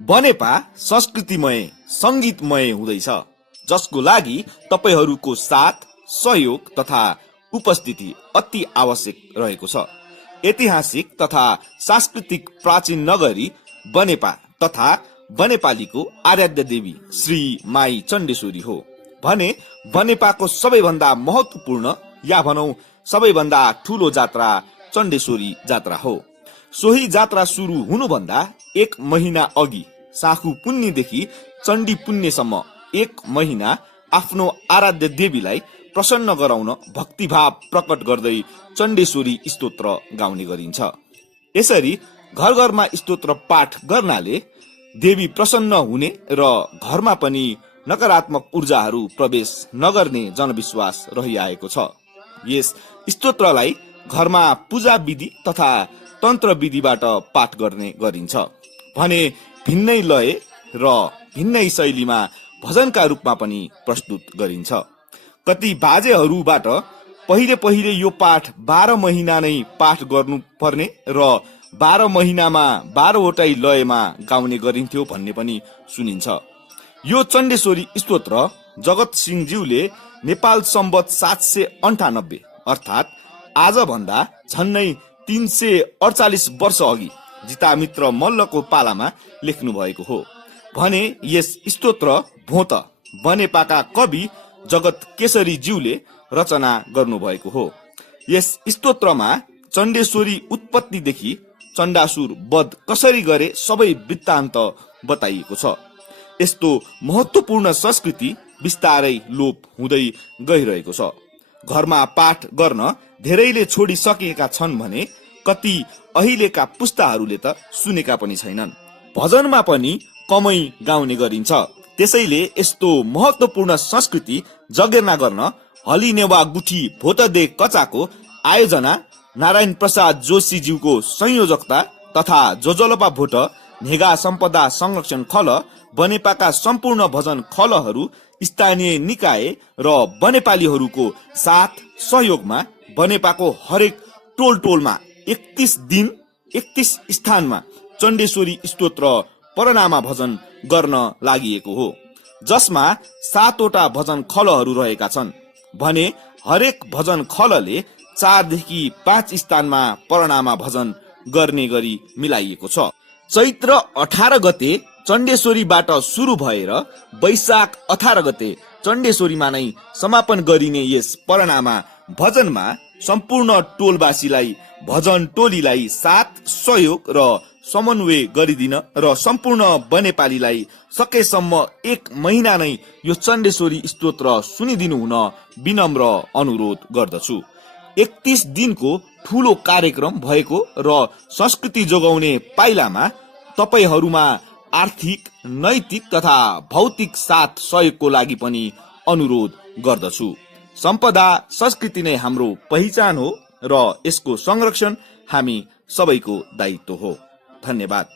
बनेपा संस्कृतिमय संगीतमय हुँदैछ, जसको लागि तपाईहरूको साथ, सहयोग तथा उपस्थिति अति आवश्यक रहेको छ। ऐतिहासिक तथा सांस्कृतिक प्राचीन नगरी बनेपा तथा बनेपालीको आराध्य देवी श्री माई चण्डेश्वरी हो भने बनेपाको सबैभन्दा महत्वपूर्ण या भनौं सबैभन्दा ठूलो जात्रा चण्डेश्वरी जात्रा हो। सोही जात्रा सुरु हुनुभन्दा 1 महिना अघि साखु पुन्नीदेखि चण्डी पुन्नेसम्म 1 महिना आफ्नो आराध्य देवीलाई प्रसन्न गराउन भक्तिभाव प्रकट गर्दै चण्डेश्वरी स्तोत्र गाउने गरिन्छ। यसरी घर घरमा स्तोत्र पाठ गर्नाले देवी प्रसन्न हुने र घरमा पनि नकारात्मक ऊर्जाहरू प्रवेश नगर्ने जनविश्वास रहिआएको छ। यस स्तोत्रलाई घरमा पूजा विधि तथा तन्त्र विधिबाट पाठ गर्ने गरिन्छ भने भिन्नै लय र भिन्नै शैलीमा भजनका रूपमा पनि प्रस्तुत गरिन्छ। कति बाजेहरूबाट पहिले यो पाठ 12 महिना नै पाठ गर्नुपर्ने र 12 महिनामा 12 वटै लयमा गाउने गरिन्थ्यो भन्ने पनि सुनिन्छ। यो चण्डेश्वरी स्तोत्र जगत सिंहज्यूले नेपाल सम्वत 798 अर्थात् आज भन्दा झन्नै 348 वर्ष अघि जितामित्र मल्लको पालामा लेख्नु भएको हो भने यस स्तोत्र भोत बनेपाका कवि जगत केशरी ज्यूले रचना गर्नुभएको हो। यस स्तोत्रमा चण्डेश्वरी उत्पत्तिदेखि चण्डासुर वध कसरी गरे सबै वृत्तान्त बताइएको छ। यस्तो महत्वपूर्ण संस्कृति बिस्तारै लोप हुँदै गइरहेको छ। घरमा पाठ गर्न धेरैले छोडिसकेका छन् भने कति अहिलेका पुस्ताहरूले त सुनेका पनि छैनन्। भजनमा पनि कमै गाउने गरिन्छ। त्यसैले यस्तो महत्वपूर्ण संस्कृति जगेर्ना गर्न हलिनेवा गुठी भोटदे कचाको आयोजना, नारायण प्रसाद जोशीज्यूको संयोजकता तथा जोजलपा भोट नेगा सम्पदा संरक्षण खल, बनेपाका सम्पूर्ण भजन खलहरू, स्थानीय निकाय र बनेपालीहरूको साथ सहयोगमा बनेपाको हरेक टोलमा 31 दिन 31 स्थानमा चण्डेश्वरी स्तोत्र परनामा भजन गर्न लागिएको हो, जसमा 7 वटा भजन खलहरू रहेका छन् भने हरेक भजन खलले 4 देखि 5 स्थानमा परनामा भजन गर्ने गरी मिलाइएको छ। चैत्र 18 गते चण्डेश्वरीबाट सुरु भएर वैशाख 18 गते चण्डेश्वरीमा नै समापन गरिने यस परनामा भजनमा सम्पूर्ण टोलवासीलाई, भजन टोलीलाई साथ सहयोग र समन्वय गरिदिन र सम्पूर्ण बनेपालीलाई सकेसम्म 1 महिना नै यो चण्डेश्वरी स्तोत्र सुनिदिनु हुन विनम्र अनुरोध गर्दछु। 31 दिनको ठूलो कार्यक्रम भएको र संस्कृति जोगाउने पाइलामा तपाईहरूमा आर्थिक, नैतिक तथा भौतिक साथ सहयोगको लागि पनि अनुरोध गर्दछु। सम्पदा संस्कृति नै हाम्रो पहिचान हो र यसको संरक्षण हामी सबैको दायित्व हो। धन्यवाद।